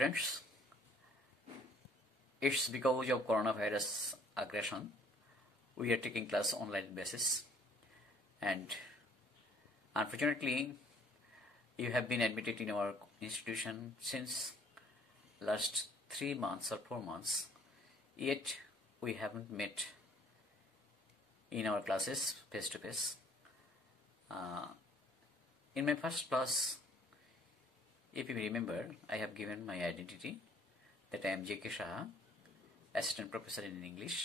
students, it's because of coronavirus aggression we are taking class online basis, and unfortunately you have been admitted in our institution since last 3 months or 4 months, yet we haven't met in our classes face to face. In my first class, if you remember, I have given my identity that I am J.K. Shah, Assistant Professor in English,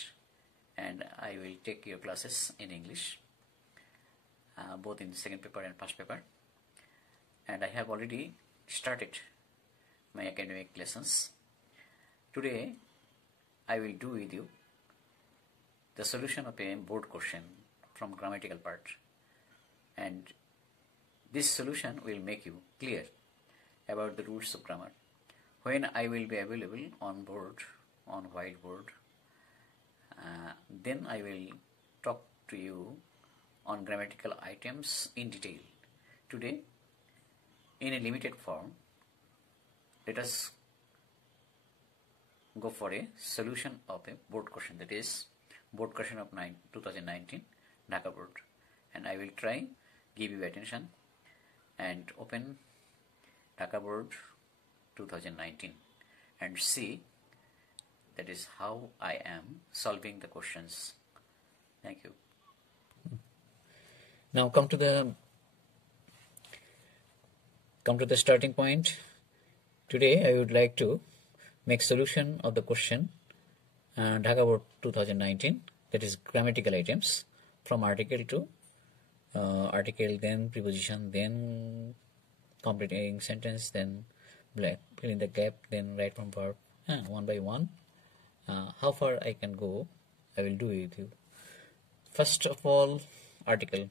and I will take your classes in English, both in second paper and first paper. And I have already started my academic lessons. Today, I will do with you the solution of a board question from grammatical part, and this solution will make you clear about the rules of grammar. When I will be available on board, on whiteboard, then I will talk to you on grammatical items in detail. Today, in a limited form, let us go for a solution of a board question, that is board question of 2019 Dhaka board, and I will try give you attention and open Dhaka board 2019 and see that is how I am solving the questions. Thank you. Now come to the starting point. Today I would like to make solution of the question Dhaka board 2019, that is grammatical items from article to article, then preposition, then completing sentence, then fill in the gap, then write from verb, one by one. How far I can go, I will do it with you. First of all, article.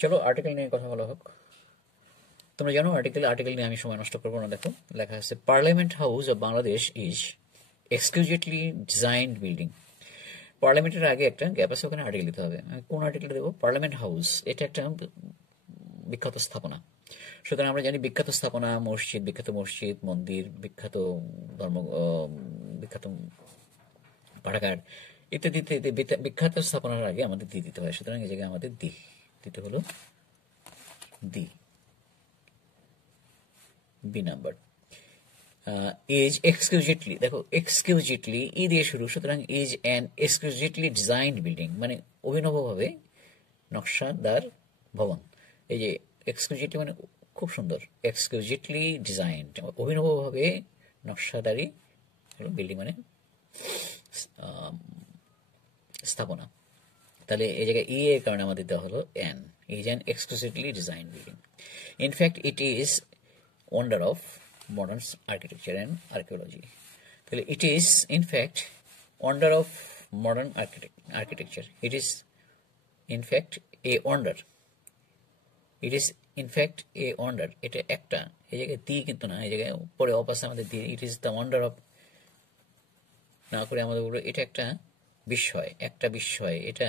চলো article নিয়ে কথা বলা হোক। তোমরা জানো article নিয়ে আমি সময় নষ্ট করবো না। দেখো লেখা আছে parliament house of Bangladesh is exclusively designed building. পার্লামেন্টের আগে একটা গ্যাপ আছে, ওখানে আর্টিকেল দিতে হবে। আমি কোন আর্টিকেলটা দেবো? পার্লামেন্ট হাউস, এটা একটা বিখ্যাত স্থাপনা। সুতরাং আমরা জানি বিখ্যাত স্থাপনা, বিখ্যাত মসজিদ, মন্দির, বিখ্যাত পাঠাগার ইত্যাদি বিখ্যাত স্থাপনার আগে আমাদের দি দিতে হয়। সুতরাং এই জায়গায় আমাদের দিতে হলো বি নাম্বার। ইজ এক্সক্লুসিভলি, দেখো এক্সক্লুসিভলি ই দিয়ে শুরু, সুতরাং is an exclusively designed building, মানে অভিনবভাবে নকশাদার ভবন। এই যে এক্সক্লুসিভলি মানে খুব সুন্দর, এক্সক্লুসিভলি ডিজাইনড অভিনবভাবে নকশাদারি বিল্ডিং মানে স্থাপনা। তাহলে এই জায়গায় ই এর কারণে আমাদের দেওয়া হলো N, is an exclusively designed building. In fact it is wonder of modern architecture and archaeology. তাহলে it is in fact wonder of modern architecture. It is in fact a wonder. It is in fact a wonder. এটা একটা, এই জায়গায় দি কিন্তু না, এই জায়গায় পরে অপাশে আমাদের দি, it is the wonder of না করে আমাদের বলবো এটা একটা বিস্ময়, এটা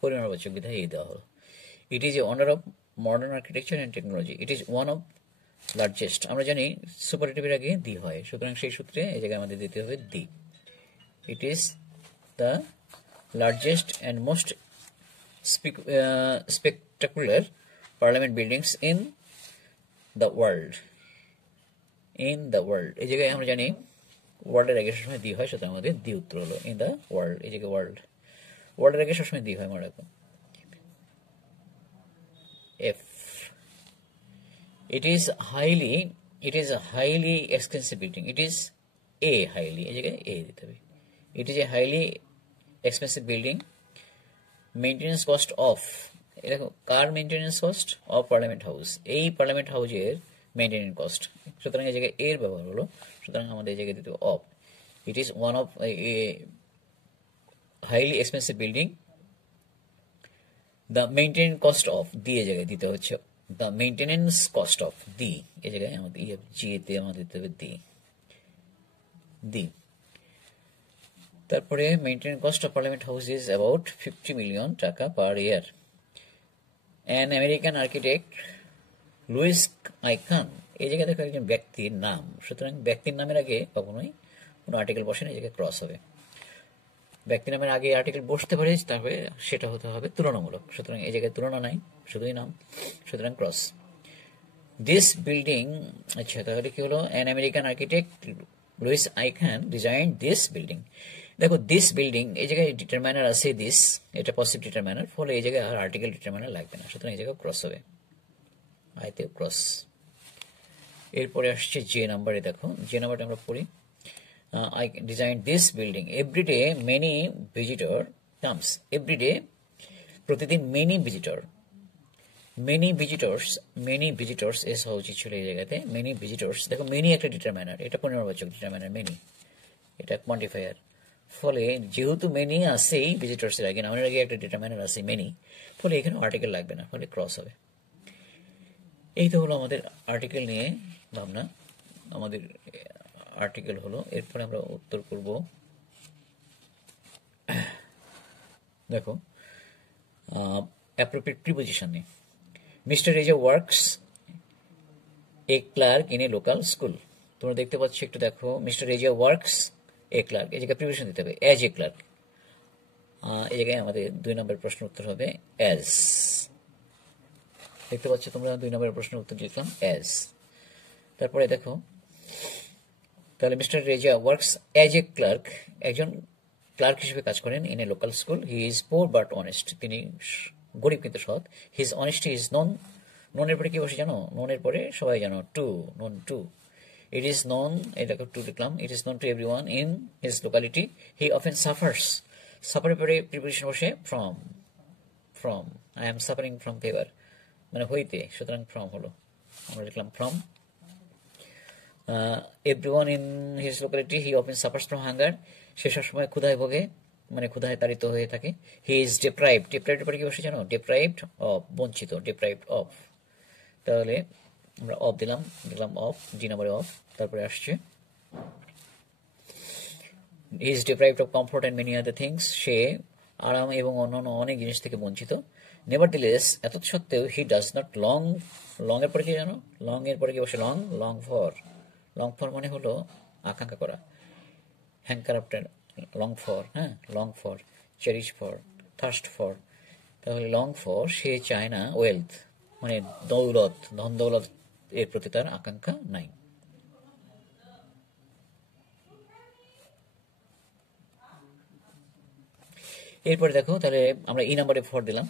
পরিমাণবাচক বিধায় এই দেওয়া হলো। It is a wonder of modern architecture and technology. It is one of largest, আমরা জানি সুপারলেটিভের আগে দি হয়, সুতরাং সেই সূত্রে এই জায়গায় আমাদের দিতে হবে the. It is the largest and most spectacular parliament buildings in the world. এই জায়গায় আমরা জানি ওয়ার্ল্ডের আগে সবসময় দি হয়, সুতরাং আমাদের দি উত্তর হলো ইন দ্য ওয়ার্ল্ড। এই জায়গায় ওয়ার্ল্ডের আগে সবসময় দি হয়, মনে রাখো। F, it is a highly expensive building. It is a highly, এই জায়গায় a দিতে হবে। It is a highly expensive building. Maintenance cost of, দেখো কার maintenance cost? Of parliament house, এই পার্লামেন্ট হাউসের মেইনটেনেন্স কস্ট। সুতরাং এই জায়গায় এর ব্যবহার হলো, সুতরাং আমাদের এই জায়গায় দিতে হবে of. It is one of a highly expensive building. The maintenance cost of, দিয়ে জায়গায় দিতে হচ্ছে the maintenance cost of, the এই জায়গায় আমাদের জি তে আমাদের দিতে হবে দি। তারপরে maintenance cost of parliament house is about 50 million টাকা per year. An American architect Louis I Kahn এই জায়গায় দেখো একজন ব্যক্তির নাম, সুতরাং ব্যক্তির নামের আগে কখনোই কোনো আর্টিকেল বসে না, এই জায়গায় ক্রস হবে। ব্যক্তি নামের আগে আর্টিকেল বসতে পারে, তারপরে সেটা হতে হবে তুলনামূলক, সুতরাং এই জায়গায় তুলনা নাই, শুধুই নাম, সুতরাং ক্রস। দিস বিল্ডিং, আচ্ছা তাহলে কি হলো, an American architect Louis I Kahn design this building. দেখো দিস বিল্ডিং, এই জায়গায় ডিটারমাইনার আছে দিস, এটা পজিটিভ ডিটারমাইনার, ফলে এই জায়গায় আর আর্টিকেল ডিটারমাইনার লাগবে না, সুতরাং এই জায়গায় ক্রস হবে, আইতে ক্রস। এরপরে আসছে যে নাম্বারে, দেখো যে নাম্বারটা আমরা পড়ি, I designed this building. Every day many visitor comes. Every day, প্রতিদিন many visitors এস হওয়া উচিত ছিল এই জায়গাতে, many visitors। দেখো many একটা ডিটারমাইনার, এটা পুনর্বাচক ডিটারমাইনার many, এটা কোয়ান্টিফায়ার, ফলে যেহেতু many আসেই ভিজিটর্স এর আগে, নামের আগে একটা ডিটারমাইনার আছে many, ফলে এখানে আর্টিকেল লাগবে না, ফলে ক্রস হবে। এই তো হলো আমাদের আর্টিকেল নিয়ে ভাবনা, আমাদের আর্টিকেল হলো। এরপরে আমরা উত্তর করব, দেখো অ্যাপ্রোপ্রিয়েট প্রিপোজিশন নিয়ে। Mister Reza works a clerk in a local school. তোমরা দেখতে পাচ্ছ, একটু দেখো, Mister Reza works a clerk, এই জায়গায় প্রিপোজিশন দিতে হবে অ্যাজ এ ক্লার্ক। এই জায়গায় আমাদের 2 নম্বরের প্রশ্ন উত্তর হবে অ্যাজ। দেখতে পাচ্ছ তোমরা 2 নম্বরের প্রশ্নের উত্তর দিলাম অ্যাজ। তারপরে দেখো, তাহলে mister Reza works as a clerk, একজন ক্লার্ক হিসেবে কাজ করেন in a local school. He is poor but honest, তিনি গরিব কিন্তু সৎ। হিজ অনেস্টি ইজ নন, ননের পরে কি বসে জানো, ননের পরে সবাই জানো to, known to. It is known, এটাকে টু লিখলাম, it is known to everyone in his locality. He often suffers, সাফারের পরে প্রিপোজিশন বসে from, from, I am suffering from fever, মানে হইতে, সুতরাং ফ্রম হলো, আমরা লিখলাম from. everyone in his locality, he often suffers from hunger, সে সবসময় ক্ষুধায় ভোগে, মানে ক্ষুধায় তাড়িত হয়ে থাকে। he is deprived, deprived পরে কি বসে জানো, deprived of, বঞ্চিত, deprived of। তাহলে আমরা অফ দিলাম অফ, জি নম্বরে অফ। তারপরে আসছে he is deprived of comfort and many other things, সে আরাম এবং অন্যান্য অনেক জিনিস থেকে বঞ্চিত। nevertheless, এত সত্ত্বেও, he does not long, long এর পরে কি জানো, long এর পরে কি বসে long, long for, long for মানে হলো আকাঙ্ক্ষা করা, হ্যাঙ্কার আফটার, লং ফর, হ্যাঁ, long for, cherish for, thirst for. তাহলে লং ফর, সে চায় না ওয়েলথ, মানে দৌলত, ধন দৌলত এর প্রতি তার আকাঙ্ক্ষা নাই। এরপরে দেখো, তাহলে আমরা ই নাম্বারে ফর দিলাম,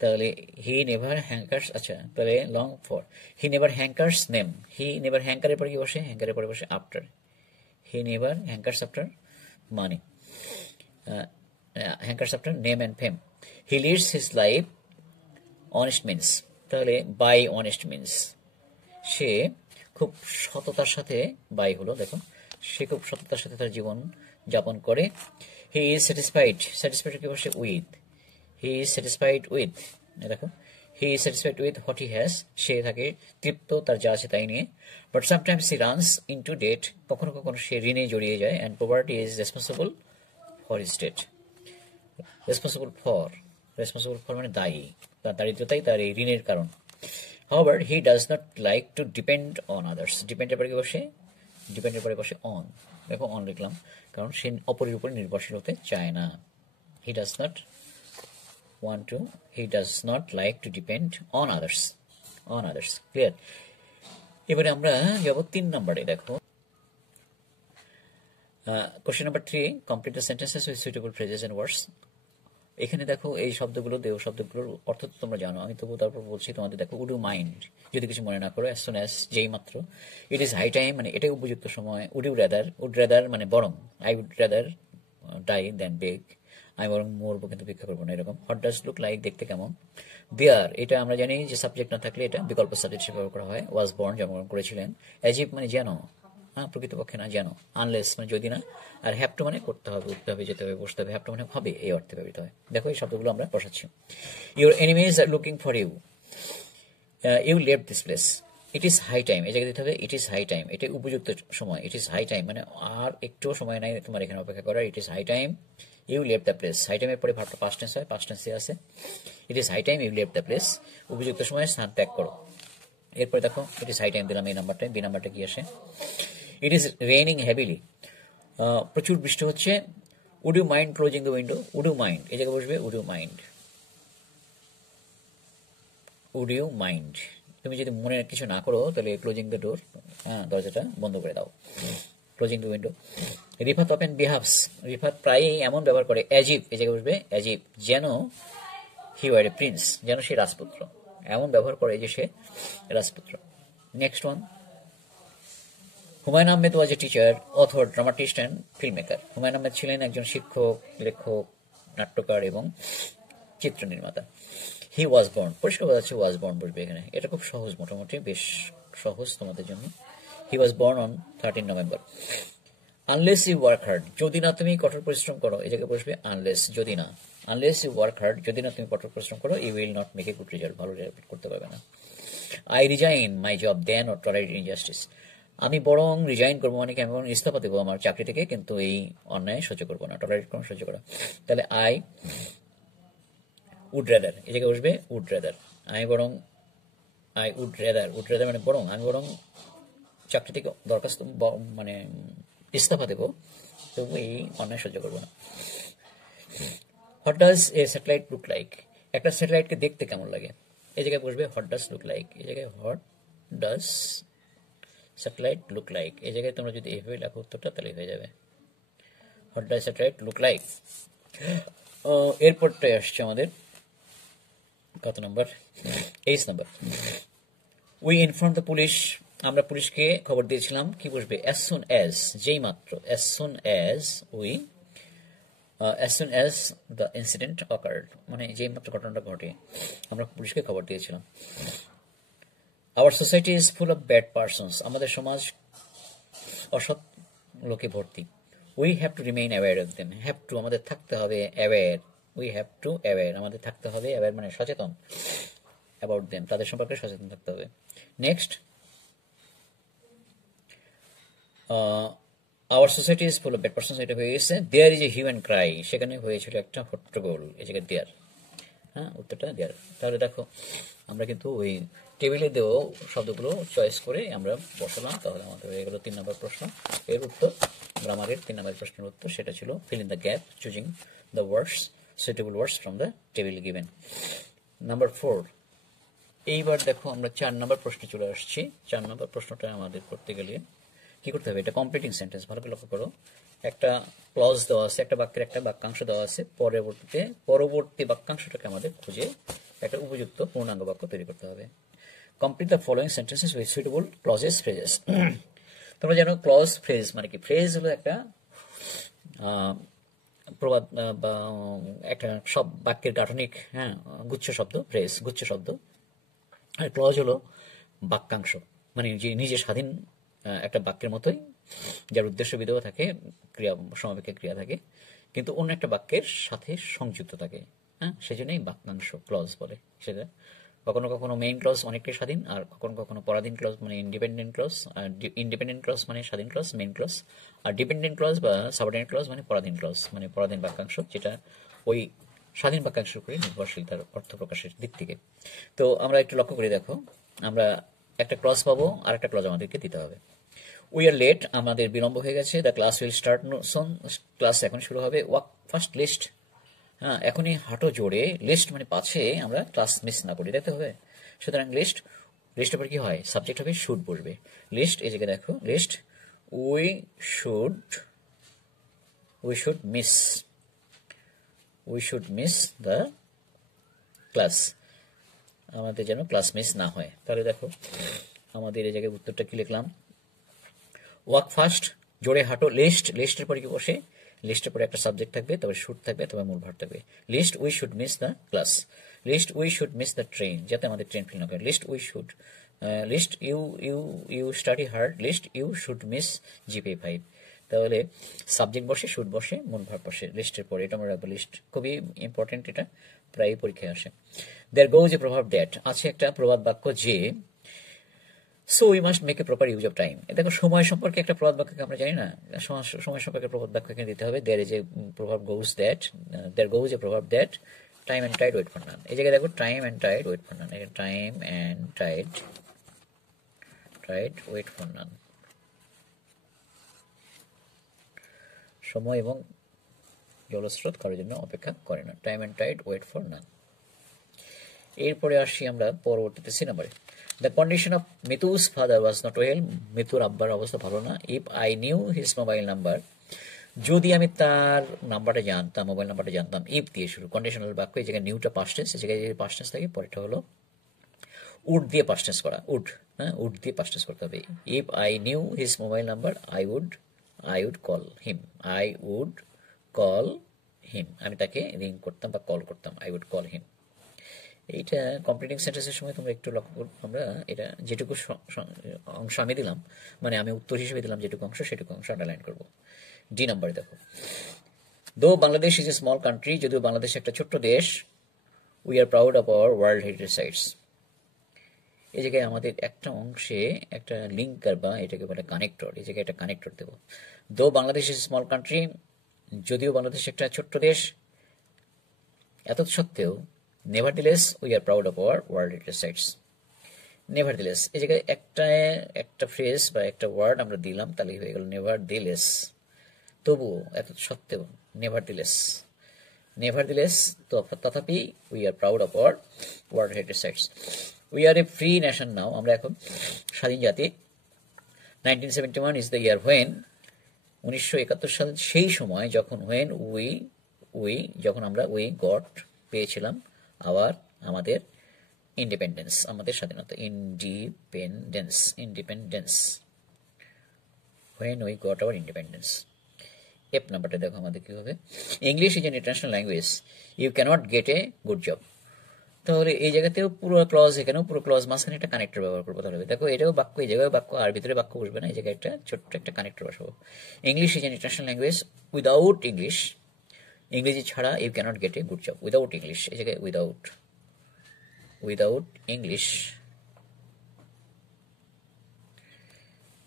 তাহলে হি নেভার হ্যাঙ্কার্স, আচ্ছা তাহলে long for, he never hankers name, he never হ্যাঙ্কারের পরে কি বসে, হ্যাঙ্কারের পরে বসে after, he never hankers after money, hankers after name and fame. He leads his life honest means, তাহলে বাই অনেস্ট মিনস, সে খুব সততার সাথে, বাই হলো, দেখো সে খুব সততার সাথে তার জীবন যাপন করে। হি ইজ স্যাটিসফাইড, স্যাটিসফাইড কি বসে with, he is satisfied with, দেখো he is satisfied with what he has, সে থাকে তৃপ্ত তার যা আছে তাই নিয়ে। but sometimes he runs into debt, কখনো কখনো সে ঋণে জড়িয়ে যায়। and poverty is responsible for his debt, responsible for মানে দায়ী, তার দারিদ্রতাই তার এই ঋণের কারণ। however he does not like to depend on others, depend এর পরে কি বসে, depend এর পরে বসে on, দেখো on লিখলাম, কারণ সে অপরের উপর নির্ভরশীল হতে চায় না। he does not like to depend on others, clear? এবারে আমরা যাব 3 নম্বরে, দেখো question number 3, complete the sentences with suitable phrases and words. এখানে দেখো এই শব্দগুলো, দেহ শব্দগুলোর অর্থ তো তোমরা জানো, আমি তবু তারপর বলছি তোমাদের। দেখো উড ইউ মাইন্ড, যদি কিছু মনে না করো, অ্যাজ সুন অ্যাজ, যেই মাত্র। ইট ইজ হাই টাইম, মানে এটাই উপযুক্ত সময়। উড রাদার মানে বরং, I would rather die than beg, আমি বরং মরবো কিন্তু ভিক্ষা করবো না, এরকম। হোয়াট ডাজ লুক লাইক, দেখতে কেমন। বিয়ার, এটা আমরা জানি যে সাবজেক্ট না থাকলে এটা বিকল্প সাবজেক্ট হিসেবে ব্যবহার করা হয়। ওয়াজ বর্ন, জন্মগ্রহণ করেছিলেন। অ্যাজিভ মানে যেন, হ্যাঁ প্রকৃতপক্ষে না, যেন। আনলেস মানে যদি না, আর হ্যাভ টু মানে করতে হবে, উঠতে হবে, যেতে হবে, বসতে হবে। হ্যাভ টু মানে হবে, এই অর্থে ব্যবহৃত হয়। দেখো এই শব্দগুলো আমরা বসাচ্ছি। Your enemies are looking for you, you left this place. It is high time, এই জায়গায় দিতে হবে ইট ইজ হাই টাইম, এটা উপযুক্ত সময়। ইট ইজ হাই টাইম মানে আর একটুও সময় নাই তোমার এখানে অপেক্ষা করার। It is high time you left the place, high টাইমের পরে ভাবটা পাস্ট টেন্স হয়, পাস্ট টেন্সে আছে। It is high time you left the place, উপযুক্ত সময়ে স্থান ত্যাগ করো। এরপরে দেখো ইট ইজ হাই টাইম দিলাম এই নাম্বারটায়, বি নাম্বারটা কি আসে? ইট ইজ রেইনিং হেভিলি, প্রচুর বৃষ্টি হচ্ছে। Would you mind closing the window? Would you mind এই জায়গায় বসবে would you mind. Would you mind, তুমি যদি মনে কিছু না করো তাহলে ক্লোজিং দ্য ডোর, হ্যাঁ দরজাটা বন্ধ করে দাও, closing the window. Rifat often behaves, Rifat প্রায়ই এমন ব্যবহার করে, অ্যাজিভ এই জায়গায় বসবে অ্যাজিভ, যেন হি ওয়ার এ প্রিন্স, যেন সে রাজপুত্র, এমন ব্যবহার করে যে সে রাজপুত্র। Next one, Humayun Ahmed was a teacher, author, dramatist and film maker. Humayun Ahmed ছিলেন একজন শিক্ষক, লেখক, নাট্যকার এবং চিত্র নির্মাতা। হি ওয়াজ বর্ন, পরিষ্কার কথা হচ্ছে ওয়াজ বর্ন বসবে এখানে, এটা খুব সহজ, মোটামুটি বেশ সহজ তোমাদের জন্য। He was born on 13 November. Unless you work hard, যদি না তুমি কঠোর পরিশ্রম করো, এই জায়গায় বসবে আনলেস, যদি না। আনলেস ইউ ওয়ার্ক হার্ড, যদি না তুমি কঠোর পরিশ্রম করো, you will not make a good result, ভালো রেজাল্ট করতে পারবে না। I resign my job than or tolerate injustice, আমি বরং রিজাইন করবো, মানে কি আমি বরং ইস্তফা দেবো আমার চাকরি থেকে, কিন্তু এই অন্যায় সহ্য করবো না, টলারেট করবো, সহ্য করা। তাহলে আই উড রেদার, এই জায়গায় বসবে উড রেদার, আমি বরং, I would rather, would rather মানে বরং, আমি বরং চাকরি থেকে দরখাস্ত মানে ইস্তফা দেবো, তবু এই অন্যায় সহ্য করবো না। What does a satellite look like, একটা স্যাটেলাইটকে দেখতে কেমন লাগে, এই জায়গায় বসবে হোয়াট ডাজ লুক লাইক, এই জায়গায় what does satellite look like, এই জায়গায় তোমরা যদি এইভাবে লেখো উত্তরটা তাহলে হয়ে যাবে what does satellite look like. এরপরটাই আসছে আমাদের কত নম্বর? 8 নম্বর। উই ইনফর্ম দ্য পুলিশ, আমরা পুলিশকে খবর দিয়েছিলাম, কি বসবে অ্যাজ সুন অ্যাজ, যেই মাত্র, as soon as we, as soon as the incident occurred, মানে যেই মাত্র ঘটনাটা ঘটে আমরা পুলিশকে খবর দিয়েছিলাম। Hour society is full of bad persons, আমাদের সমাজ অসৎ লোকে ভর্তি। We have to remain aware of them, have to আমাদের থাকতে হবে, aware, we have to aware আমাদের থাকতে হবে, অ্যাওয়্যার মানে সচেতন, অ্যাবাউট দেম তাদের সম্পর্কে সচেতন থাকতে হবে। Next, our society is full of bad persons, এটা হয়ে গেছে। There is a hue and cry, সেখানে হয়েছিল একটা হট্টগোল, এই জায়গায় দেয়ার, হ্যাঁ উত্তরটা দেয়ার। তাহলে দেখো আমরা কিন্তু ওই টেবিলে দেওয়া শব্দগুলো চয়েস করে আমরা বসালাম, তাহলে আমাদের হয়ে গেল 3 নম্বর প্রশ্ন। এর উত্তর গ্রামারের 3 নম্বর প্রশ্নের উত্তর সেটা ছিল fill in the gap, choosing the words, suitable words from the table given. Number 4, এইবার দেখো আমরা 4 নম্বর প্রশ্নে চলে আসছি। 4 নম্বর প্রশ্নটা আমাদের করতে গেলে কি করতে হবে, এটা কমপ্লিটিং সেন্টেন্স, ভালো করে লক্ষ্য করো, একটা ক্লজ দেওয়া আছে, একটা বাক্যের একটা বাক্যাংশ দেওয়া আছে, পরবর্তী বাক্যাংশটাকে আমাদের খুঁজে একটা উপযুক্ত পূর্ণাঙ্গ বাক্য তৈরি করতে হবে। Complete the following sentences with suitable clauses, phrases. তোমরা জানো ক্লজ ফ্রেজ মানে কি, ফ্রেজ হলো একটা প্রবাদ বা একটা সব বাক্যের গাঠনিক, হ্যাঁ গুচ্ছ শব্দ, ফ্রেজ গুচ্ছ শব্দ। আর ক্লজ হলো বাক্যাংশ, মানে যে নিজে স্বাধীন একটা বাক্যের মতোই, যার উদ্দেশ্য বিধেয় থাকে, ক্রিয়া সমাবেক্ষে ক্রিয়া থাকে, কিন্তু অন্য একটা বাক্যের সাথে সংযুক্ত থাকে, হ্যাঁ সেজন্যই বাক্যাংশ ক্লজ বলে। সেটা কখনো কখনো মেইন ক্লজ অনেকটাই স্বাধীন, আর কখনো কখনো পরাধীন ক্লজ মানে ইন্ডিপেন্ডেন্ট ক্লজ, আর ইন্ডিপেন্ডেন্ট ক্লজ মানে স্বাধীন ক্লজ, মেইন ক্লজ, আর ডিপেন্ডেন্ট ক্লজ বা সাবঅর্ডিনেট ক্লজ মানে পরাধীন ক্লজ, মানে পরাধীন বাক্যাংশ, যেটা ওই স্বাধীন বাক্যাংশের উপরে নির্ভরশীল তার অর্থ প্রকাশের দিক থেকে। তো আমরা একটু লক্ষ্য করে দেখো, আমরা একটা ক্লজ পাবো আর একটা ক্লজ আমাদেরকে দিতে হবে। উই আর লেট, আমাদের বিলম্ব হয়ে গেছে। The class will start soon, class এখন শুরু হবে। ওয়াক ফার্স্ট লিস্ট, হ্যাঁ এখনই হাঁটো জোরে, লিস্ট মানে পাছে আমরা ক্লাস মিস না করি, দেখতে হবে। সুতরাং লিস্ট, লিস্টের পর কি হয়, সাবজেক্ট হবে শুড বসবে। লিস্ট এই জায়গায় দেখো, list we should miss the class, আমাদের যেন ক্লাস মিস না হয়। তাহলে দেখো আমাদের এই জায়গায় উত্তরটা কি লিখলাম, ওয়াক ফাস্ট জোরে হাঁটো, লিস্ট, লিস্টের পরে কি বসে, লিস্টের পরে একটা সাবজেক্ট থাকবে, তবে শুড থাকবে, তবে মূল ভার্ব থাকবে। Lest we should miss the class, lest we should miss the train, যাতে আমাদের ট্রেন ফিল না করে। Lest we should, lest you study hard, lest you should miss GPA 5। তাহলে সাবজেক্ট বসে, শুড বসে, মূল ভার্ব বসে লিস্টের পরে, এটা আমরা রাখবো। লিস্ট খুবই ইম্পর্টেন্ট, এটা প্রায় পরীক্ষায় আসে। দেয়ার গোজ এ প্রভাব দ্যাট, আছে একটা প্রবাদ বাক্য যে, so we must make a proper use of time. দেখো সময় সম্পর্কে একটা প্রবাদ বাক্যকে আমরা জানি না, সময় সম্পর্কে প্রবাদ বাক্য এখানে দিতে হবে। দেয়ার ইজ এ প্রভাব গোজ that, there goes a proverb that time and tide wait for none. এই জায়গায় দেখো time and tide wait for none, time and tide tide wait for none. সময় এবং জলস্রোত কারোর জন্য অপেক্ষা করে না। Time and tide wait for none. এরপরে আসি আমরা পরবর্তীতে সি নাম্বারে। The condition of Mitu's father was not well. মিতুর আব্বার অবস্থা ভালো না। If I knew his mobile number, যদি আমি তার নাম্বারটা জানতাম, মোবাইল নাম্বারটা জানতাম। ইফ দিয়ে শুরু, কন্ডিশনাল বাক্য। এই জায়গায় নিউটা পাস্ট টেন্স, এই জায়গায় যদি পাস্ট টেন্স থাকে পরেরটা হলো উড দিয়ে পাস্ট টেন্স করা। উড, হ্যাঁ, উড দিয়ে পাস্ট টেন্স করতে হবে। If I knew his mobile number I would call him. I would call him, আমি তাকে রিং করতাম বা কল করতাম। I would call him. এইটা কমপ্লিটিং সেন্টেন্সের সময় তোমরা একটু লক্ষ্য করো, আমরা এটা যেটুকু অংশ আমি দিলাম, মানে আমি উত্তর হিসেবে দিলাম যেটুকু অংশ, সেটুকু অংশ আন্ডারলাইন করবো। ডি নাম্বারে দেখো, দো Bangladesh is a small country, যদিও বাংলাদেশ একটা ছোট্ট দেশ, we are proud of our world heritage sites. এই জায়গায় আমাদের একটা অংশে একটা লিঙ্কার বা এটাকে বলে কানেক্টর, এই জায়গায় একটা কানেক্টর দেবো। দো বাংলাদেশ ইজ স্মল কান্ট্রি, যদিও বাংলাদেশ একটা ছোট্ট দেশ, এত সত্ত্বেও নেভারদিলেস we are proud of our world heritage sites. নেভারদিলেস, এই জায়গায় একটা ফ্রেজ বা একটা ওয়ার্ড আমরা দিলাম, তাহলে হয়ে গেল নেভারদিলেস। তবুও, এত সত্ত্বেও, নেভারদিলেস তথাপি we are proud of our world heritage sites. We are a free nation now, আমরা এখন স্বাধীন জাতি। 1971 ইজ দ্য ইয়ার হোয়েন, 1971 সাল সেই সময় যখন, হোয়েন যখন আমরা গট পেয়েছিলাম আমাদের ইন্ডিপেন্ডেন্স, আমাদের স্বাধীনতা। Independence when we got our independence. F নাম্বারটা দেখো আমাদের কি হবে। English is an international language, you cannot get a good job. তাহলে এই জায়গাতেও পুরো ক্লজ, এখানেও পুরো ক্লজ, মাঝখানে একটা কানেক্টর ব্যবহার করবো। তাহলে দেখো এটাও বাক্য, এই জায়গায় বাক্য, আর ভিতরে বাক্য বসবে না, এই জায়গায় একটা ছোট্ট একটা কানেক্টর বসাবো। English is an international language, without English, ইংরেজি ছাড়া you cannot get a good job. Without English, এই জায়গায় without English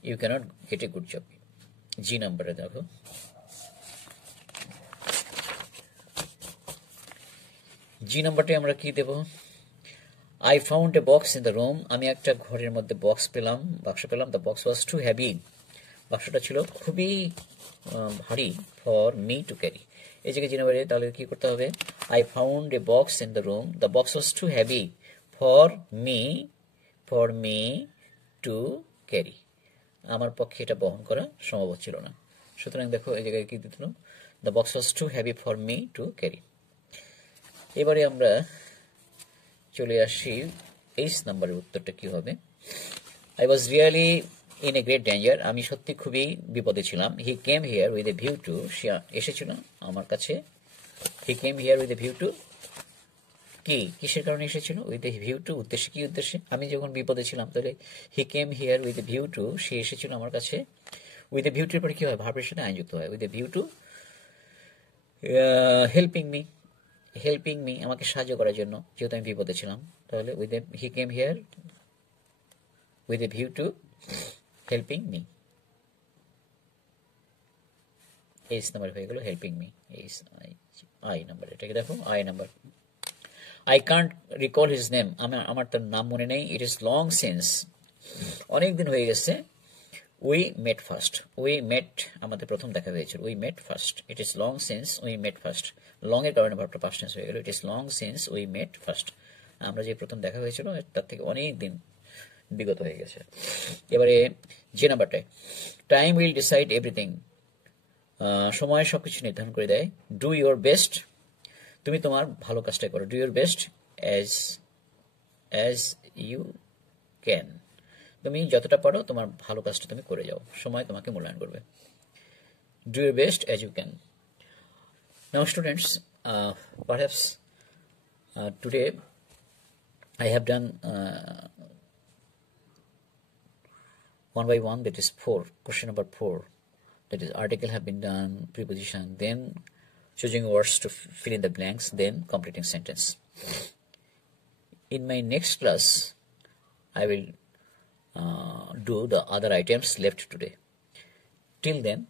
you cannot get a good job. G নাম্বারে দেখো, জি নাম্বারটি আমরা কি দেব। I found a box in the room, আমি একটা ঘরের মধ্যে বাক্স পেলাম। The box was too heavy, বাক্সটা ছিল খুবই ভারী, ফর মি টু ক্যারি। এই জায়গায় জি নাম্বারে তাহলে কি করতে হবে, I found a box in the room, the box was too heavy for me to carry, আমার পক্ষে এটা বহন করা সম্ভব ছিল না। সুতরাং দেখো এই জায়গায় কি দিতে, the box was too heavy for me to carry. এবারে আমরা চলে আসি এইচ নাম্বারের উত্তরটা কি হবে। I was really in a great danger, আমি সত্যি খুবই বিপদে ছিলাম। He came here with a view to, সে এসেছিল আমার কাছে। He came here with a view to, কিসের কারণে এসেছিল, উইথ এ ভিউ টু, উদ্দেশ্যে, কি উদ্দেশ্যে, আমি যখন বিপদে ছিলাম। তাহলে he came here with a view to, সে এসেছিল আমার কাছে। উইথ এ ভিউ টুর পরে কি হয়, ভার্বের সাথে আইন যুক্ত হয়। With a view to helping me, আমাকে সাহায্য করার জন্য, যেহেতু আমি বিপদে ছিলাম। তাহলে he came here with a view to helping me. H number হয়ে গেল হেল্পিং মি। আই নাম্বার, এটাকে দেখো I number. I can't recall his name, আমার তার নাম মনে নেই। ইট ইজ লং সিন্স, অনেকদিন হয়ে গেছে। উই মেট ফার্স্ট, আমাদের প্রথম দেখা হয়েছিল। We met first, it is long since we met first. Long এর কারণে ভার্বটা পাস্ট টেন্স হয়ে গেল। It is long since we met first, আমরা যে প্রথম দেখা হয়েছিল তার থেকে অনেক দিন বিগত হয়ে গেছে। এবারে যে নাম্বারটায়, টাইম উইল ডিসাইড এভরিথিং, সময় সবকিছু নির্ধারণ করে দেয়। ডু ইউর বেস্ট, তুমি তোমার ভালো কাজটা করো। Do your best as you can, তুমি যতটা পারো তোমার ভালো কাজটা তুমি করে যাও, সময় তোমাকে মূল্যায়ন করবে। Do your best as you can. Now students, perhaps today I have done one by one, that is 4, question number 4, that is article have been done, preposition, then choosing words to fill in the blanks, then completing sentence. In my next class I will do the other items left today. Till then,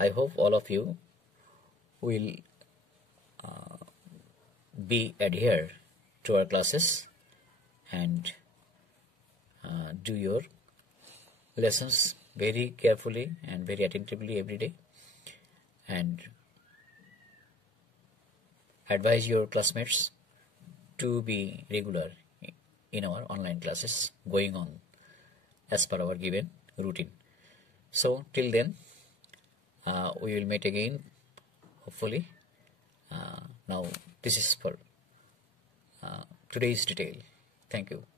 I hope all of you will be adhere to our classes and do your lessons very carefully and very attentively every day, and advise your classmates to be regular in our online classes going on as per our given routine. So till then, we will meet again, hopefully. Now this is for today's detail. Thank you.